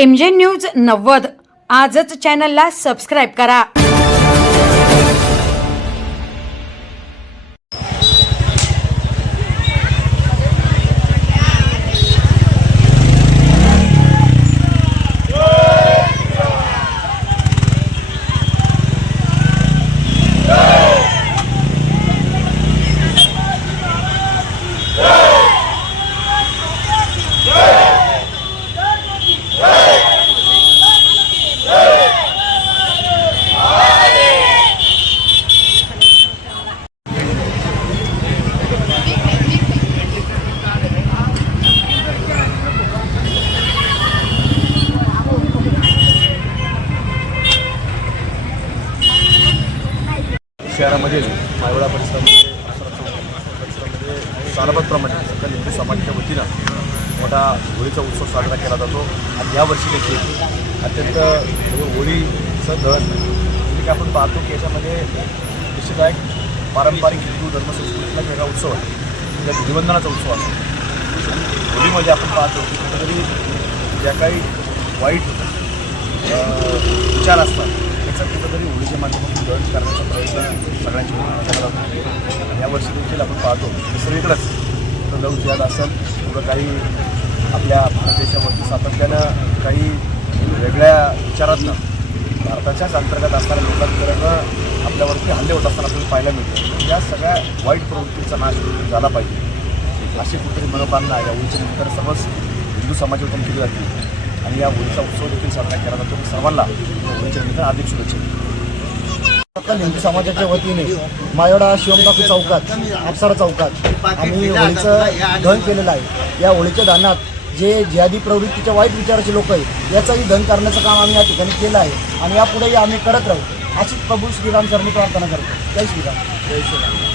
MJ news 90 आजच चॅनलला subscribe करा। शहरामध्ये मायवळा परिसरामध्ये सालाबादप्रमाणे सकल हिंदू समाजाच्या वतीनं मोठा होळीचा उत्सव साजरा केला जातो आणि यावर्षी देखील अत्यंत होळीचं दहन म्हणजे आपण पाहतो की याच्यामध्ये निश्चित एक पारंपरिक हिंदू धर्मसंस्कृतीचा वेगळा उत्सव आहे, त्या धुलिवंदनाचा उत्सव असतो। होळीमध्ये आपण पाहतो की कुठेतरी ज्या काही वाईट विचार असतात त्याचं कुठंतरी होळीच्या माध्यमातून दहन करण्याचा प्रयत्न सगळ्यांची केला जातो। यावर्षी देखील आपण पाहतो की सगळीकडंच कुठं लव जिहाद असेल, कुठं काही आपल्या भारत देशावरती सातत्यानं काही वेगळ्या विचारातनं भारताच्याच अंतर्गत असणाऱ्या लोकांकडनं आपल्यावरती हल्ले होत असताना आपल्याला पाहायला मिळतं। या सगळ्या वाईट प्रवृत्तीचा नाश झाला पाहिजे अशी कुठेतरी मनोकामना या होळीच्या नंतर सर्वच हिंदू समाजातून केली जाते आणि या होळीचा उत्सव देखील साजरा केला जातो। सर्वांना होळीच्या निमित्तानं हार्दिक शुभेच्छा। सकल हिंदू समाजाच्या वतीने मायवडा शिवमबापू चौकात अप्सरा चौकात आम्ही होळीचं दहन केलेलं आहे। या होळीच्या दहनात जे जिहादी प्रवृत्तीच्या वाईट विचाराचे लोक आहेत याचंही दहन करण्याचं काम आम्ही या ठिकाणी केलं आहे आणि यापुढेही आम्ही करत राहू अशीच प्रभू श्रीराम चरणी प्रार्थना करतो। जय श्रीराम। जय श्रीराम।